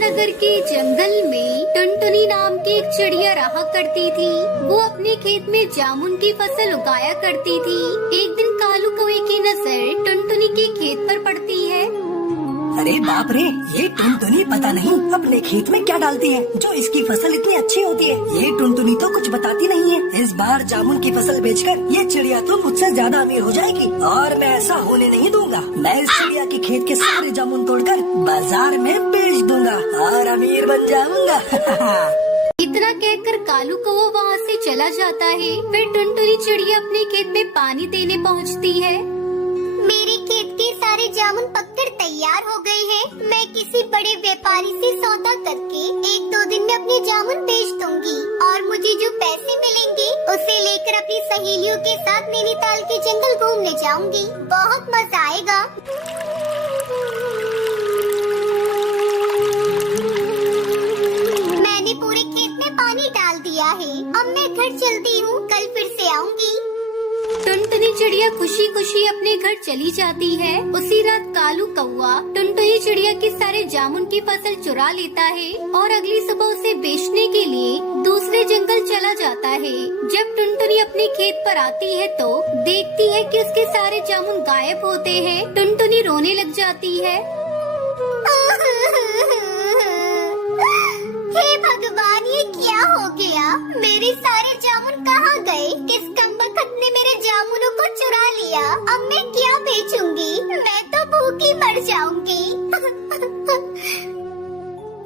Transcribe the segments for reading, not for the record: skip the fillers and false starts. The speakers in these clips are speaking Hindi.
नगर के जंगल में टुनटुनी नाम की एक चिड़िया रहा करती थी। वो अपने खेत में जामुन की फसल उगाया करती थी। एक दिन कालू कौवे की नजर टुनटुनी के खेत पर पड़ती है। अरे बाप रे, ये टुनटुनी पता नहीं अपने खेत में क्या डालती है जो इसकी फसल इतनी अच्छी होती है। ये टुनटुनी तो कुछ बताती नहीं है। इस बार जामुन की फसल बेचकर ये चिड़िया तो मुझसे ज्यादा अमीर हो जाएगी और मैं ऐसा होने नहीं दूंगा। मैं इस चिड़िया के खेत के सारे जामुन तोड़कर बाजार में बेच दूंगा और अमीर बन जाऊंगा। इतना कहकर कालू कौवा वहाँ से चला जाता है। फिर टुनटुनी चिड़िया अपने खेत में पानी देने पहुँचती है। मेरे खेत के सारे जामुन पककर तैयार हो गए हैं। मैं किसी बड़े व्यापारी से सौदा करके 1-2 दिन में अपने जामुन बेच दूंगी और मुझे जो पैसे मिलेंगे उसे लेकर अपनी सहेलियों के साथ नैनीताल के जंगल घूमने जाऊंगी। बहुत मजा आएगा। मैंने पूरे खेत में पानी डाल दिया है। अब मैं घर चलती हूँ, कल फिर से आऊंगी। टुनटुनी चिड़िया खुशी खुशी अपने घर चली जाती है। उसी रात कालू कौवा टुनटुनी चिड़िया के सारे जामुन की फसल चुरा लेता है और अगली सुबह उसे बेचने के लिए दूसरे जंगल चला जाता है। जब टुनटुनी अपने खेत पर आती है तो देखती है कि उसके सारे जामुन गायब होते हैं। टुनटुनी रोने लग जाती है। हे भगवान, ये क्या हो गया? मेरे सारे जामुन कहाँ गए? किस कमबख्त ने मेरे जामुनों को चुरा लिया? अब मैं क्या बेचूंगी? मैं तो भूखी मर जाऊंगी।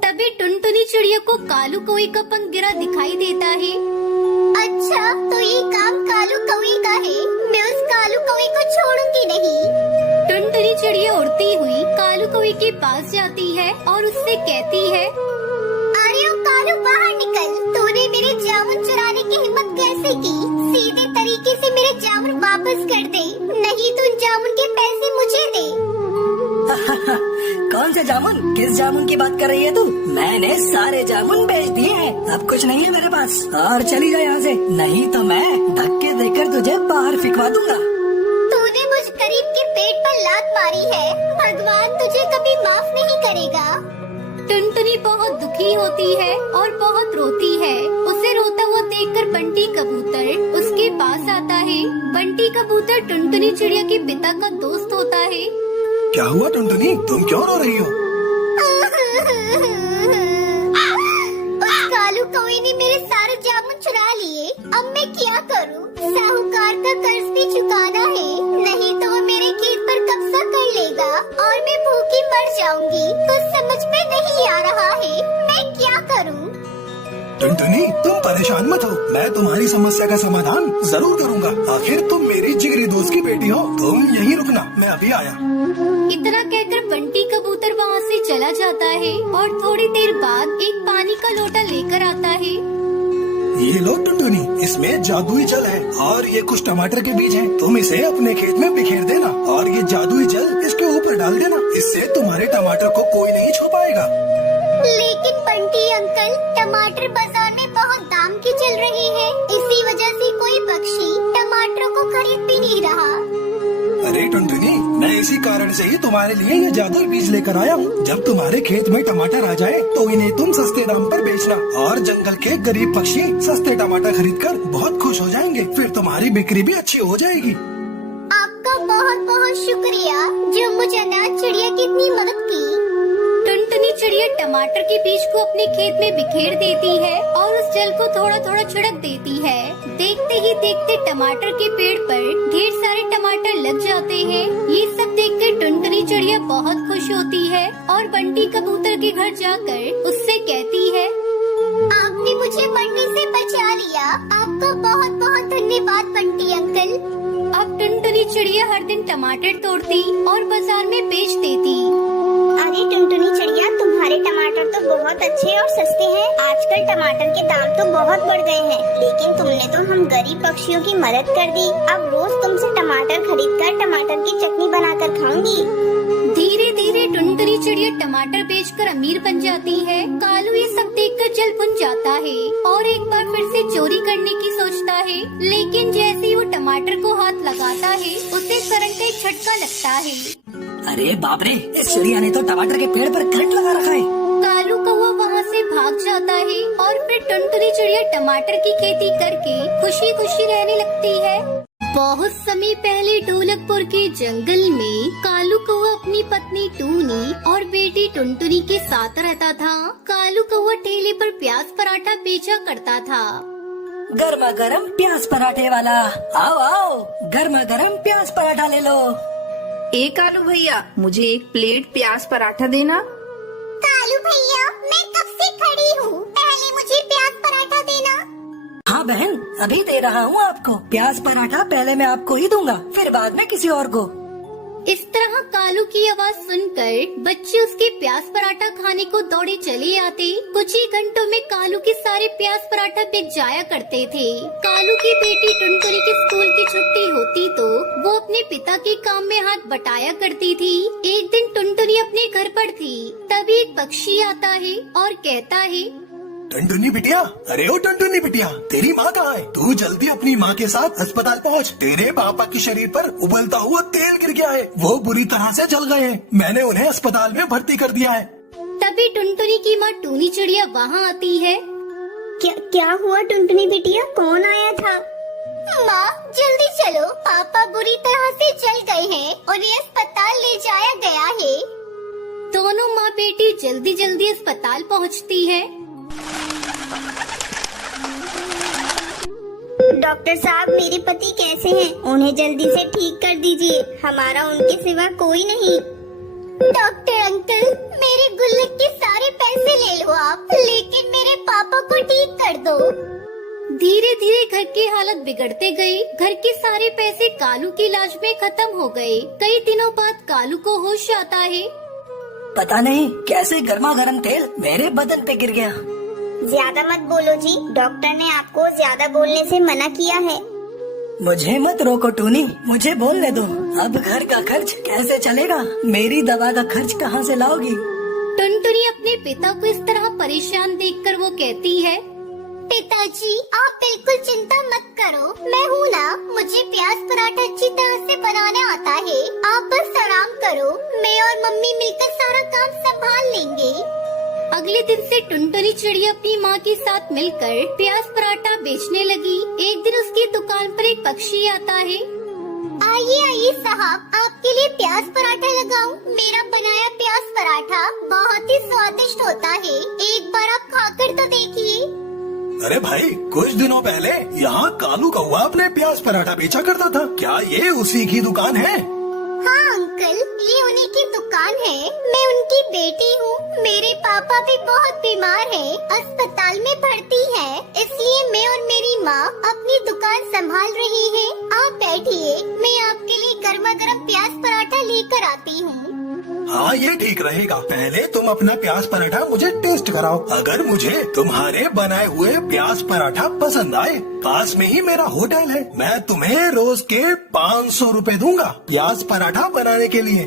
तभी टुनटुनी चिड़िया को कालू कौवे का पंख गिरा दिखाई देता है। अच्छा, तो ये काम कालू कौवे का है। मैं उस कालू कौवे को छोड़ूंगी नहीं। टुनटुनी चिड़िया उड़ती हुई कालू कौवे के पास जाती है और उससे कहती है, अरे ओ कालू, बाहर निकल। तूने मेरे जामुन चुराने की हिम्मत कैसे की? सीधे तरीके से मेरे जामुन वापस कर दे, नहीं तो उन जामुन के पैसे मुझे दे। कौन से जामुन? किस जामुन की बात कर रही है तू? मैंने सारे जामुन बेच दिए हैं। अब कुछ नहीं है मेरे पास और चली जा यहाँ से, नहीं तो मैं धक्के देकर तुझे बाहर फिकवा दूंगा। तूने मुझ गरीब के पेट पर लात मारी है। भगवान तुझे कभी माफ नहीं करेगा। टुनटुनी बहुत दुखी होती है और बहुत रोती है। उसे रोता हुआ देखकर बंटी कबूतर उसके पास आता है। बंटी कबूतर टुनटुनी चिड़िया के पिता का दोस्त होता है। क्या हुआ टुनटुनी, तुम क्यों रो रही हो? उस कालू कौवे ने मेरे सारे जामुन चुरा लिए। अब मैं क्या करूं? साहूकार का कर्ज भी चुकाना है, नहीं तो वो मेरे खेत पर कब्जा कर लेगा और मैं भूखी मर जाऊंगी। कुछ समझ में नहीं आ रहा है, मैं क्या करूं? टुनटुनी, तुम परेशान मत हो, मैं तुम्हारी समस्या का समाधान जरूर करूंगा। आखिर तुम मेरी जिगरी दोस्त की बेटी हो। तुम यहीं रुकना, मैं अभी आया। इतना कहकर बंटी कबूतर वहाँ से चला जाता है और थोड़ी देर बाद एक पानी का लोटा लेकर आता है। ये लो टुनटुनी, इसमें जादुई जल है और ये कुछ टमाटर के बीज हैं। तुम इसे अपने खेत में बिखेर देना और ये जादुई जल इसके ऊपर डाल देना। इससे तुम्हारे टमाटर को कोई नहीं छू पाएगा। लेकिन बंटी अंकल, टमाटर बाजार में बहुत दाम की चल रही है। इसी वजह से कोई पक्षी टमाटरों को खरीद भी नहीं रहा। अरे टुनटुनी, मैं इसी कारण से ही तुम्हारे लिए ये जादुई बीज लेकर आया हूँ। जब तुम्हारे खेत में टमाटर आ जाए तो इन्हें तुम सस्ते दाम पर बेचना और जंगल के गरीब पक्षी सस्ते टमाटर खरीदकर बहुत खुश हो जाएंगे। फिर तुम्हारी बिक्री भी अच्छी हो जाएगी। आपका बहुत बहुत शुक्रिया जो मुझे अनाथ चिड़िया की इतनी मदद की। टुनटुनी चिड़िया टमाटर के बीज को अपने खेत में बिखेर देती है और उस जल को थोड़ा थोड़ा छिड़क देती है। देखते ही देखते टमाटर के पेड़ पर ढेर सारे टमाटर लग जाते हैं। ये सब देखकर टुनटुनी चिड़िया बहुत खुश होती है और बंटी कबूतर के घर जाकर उससे कहती है, आपने मुझे मरने से बचा लिया। आपका बहुत बहुत धन्यवाद बंटी अंकल। अब टुनटुनी चिड़िया हर दिन टमाटर तोड़ती और बाजार में बेच देती। अरे टुनटुनी चिड़िया, तुम्हारे टमाटर तो बहुत अच्छे और सस्ते हैं। आजकल टमाटर के दाम तो बहुत बढ़ गए हैं, लेकिन तुमने तो हम गरीब पक्षियों की मदद कर दी। अब रोज तुमसे टमाटर खरीदकर टमाटर की चटनी बनाकर खाऊंगी। धीरे धीरे टुनटुनी चिड़िया टमाटर बेचकर अमीर बन जाती है। कालू ये सब देखकर जल भुन जाता है और एक बार फिर से चोरी करने की सोचता है, लेकिन जैसे ही वो टमाटर को हाथ लगाता है उसे करंट का एक झटका लगता है। अरे बाप रे, इस चिड़िया ने तो टमाटर के पेड़ पर करंट लगा रखा है। कालू को टमाटर की खेती करके खुशी खुशी रहने लगती है। बहुत समय पहले ढोलकपुर के जंगल में कालू कौवा अपनी पत्नी टूनी और बेटी टुनटुनी के साथ रहता था। कालू कौवा ठेले पर प्याज पराठा बेचा करता था। गर्मा गर्म प्याज पराठे वाला, आओ आओ, गर्मा गर्म प्याज पराठा ले लो। ए कालू भैया, मुझे एक प्लेट प्याज पराठा देना। कालू भैया, मैं कब से खड़ी हूँ, पहले मुझे प्याज पराठा देना। हाँ बहन, अभी दे रहा हूँ आपको प्याज पराठा। पहले मैं आपको ही दूंगा, फिर बाद में किसी और को। इस तरह कालू की आवाज सुनकर बच्चे उसके प्याज पराठा खाने को दौड़े चले आते। कुछ ही घंटों में कालू के सारे प्याज पराठा बिक जाया करते थे। कालू की बेटी टुनटुनी की स्कूल की छुट्टी होती तो वो अपने पिता के काम में हाथ बटाया करती थी। एक दिन टुनटुनी अपने घर पर थी, तभी एक पक्षी आता है और कहता है, टुनटुनी बिटिया, अरे ओ टुनटुनी बिटिया, तेरी माँ कहाँ है? तू जल्दी अपनी माँ के साथ अस्पताल पहुँच। तेरे पापा के शरीर पर उबलता हुआ तेल गिर गया है, वो बुरी तरह से जल गए हैं। मैंने उन्हें अस्पताल में भर्ती कर दिया है। तभी टुनटुनी की माँ टूनी चिड़िया वहाँ आती है। क्या हुआ टुनटुनी बिटिया, कौन आया था? माँ जल्दी चलो, पापा बुरी तरह से जल गए हैं, उन्हें अस्पताल ले जाया गया है। दोनों माँ बेटी जल्दी जल्दी अस्पताल पहुँचती है। डॉक्टर साहब, मेरे पति कैसे हैं? उन्हें जल्दी से ठीक कर दीजिए, हमारा उनके सिवा कोई नहीं। डॉक्टर अंकल, मेरे गुल्लक के सारे पैसे ले लो आप, लेकिन मेरे पापा को ठीक कर दो। धीरे धीरे घर की हालत बिगड़ते गई। घर के सारे पैसे कालू की इलाज में खत्म हो गए। कई दिनों बाद कालू को होश आता है। पता नहीं कैसे गर्मा गर्म तेल मेरे बदन पे गिर गया। ज्यादा मत बोलो जी, डॉक्टर ने आपको ज्यादा बोलने से मना किया है। मुझे मत रोको टूनी, मुझे बोलने दो। अब घर का खर्च कैसे चलेगा? मेरी दवा का खर्च कहाँ से लाओगी? टुनटुनी अपने पिता को इस तरह परेशान देखकर वो कहती है, पिताजी, आप बिल्कुल चिंता मत करो, मैं हूँ ना, मुझे प्याज पराठा अच्छी तरह से बनाना आता है। आप बस आराम करो, मैं और मम्मी मिलकर सारा काम संभाल लेंगे। अगले दिन से टुनटुनी चिड़िया अपनी माँ के साथ मिलकर प्याज पराठा बेचने लगी। एक दिन उसकी दुकान पर एक पक्षी आता है। आइए आइए साहब, आपके लिए प्याज पराठा लगाऊं? मेरा बनाया प्याज पराठा बहुत ही स्वादिष्ट होता है, एक बार आप खाकर तो देखिए। अरे भाई, कुछ दिनों पहले यहाँ कालू कौवा अपने प्याज पराठा बेचा करता था, क्या ये उसी की दुकान है? हाँ अंकल, ये उन्हीं की दुकान है, मैं उनकी बेटी हूँ। मेरे पापा भी बहुत बीमार हैं, अस्पताल में भर्ती हैं, इसलिए मैं और मेरी माँ अपनी दुकान संभाल रही है। आप बैठिए, मैं आपके लिए गर्मा गर्म प्याज पराठा लेकर आती हूँ। हाँ, ये ठीक रहेगा। पहले तुम अपना प्याज पराठा मुझे टेस्ट कराओ। अगर मुझे तुम्हारे बनाए हुए प्याज पराठा पसंद आए, पास में ही मेरा होटल है, मैं तुम्हें रोज के 500 रुपए दूंगा प्याज पराठा बनाने के लिए।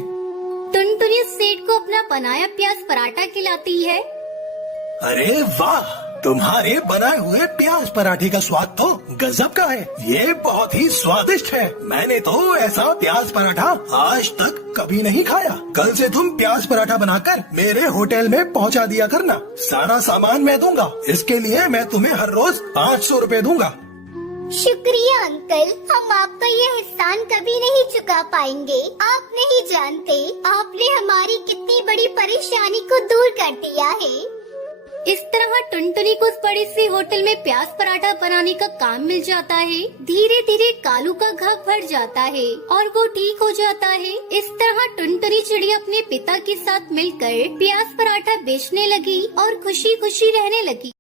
टुनटुनी सेठ को अपना बनाया प्याज पराठा खिलाती है। अरे वाह, तुम्हारे बनाए हुए प्याज पराठे का स्वाद तो गजब का है, ये बहुत ही स्वादिष्ट है। मैंने तो ऐसा प्याज पराठा आज तक कभी नहीं खाया। कल से तुम प्याज पराठा बनाकर मेरे होटल में पहुंचा दिया करना, सारा सामान मैं दूंगा। इसके लिए मैं तुम्हें हर रोज 500 रुपए दूंगा। शुक्रिया अंकल, हम आपका ये एहसान कभी नहीं चुका पाएंगे। आप नहीं जानते, आपने हमारी कितनी बड़ी परेशानी को दूर कर दिया है। इस तरह टुनटुनी को उस बड़े से होटल में प्याज पराठा बनाने का काम मिल जाता है। धीरे धीरे कालू का घाव भर जाता है और वो ठीक हो जाता है। इस तरह टुनटुनी चिड़िया अपने पिता के साथ मिलकर प्याज पराठा बेचने लगी और खुशी खुशी रहने लगी।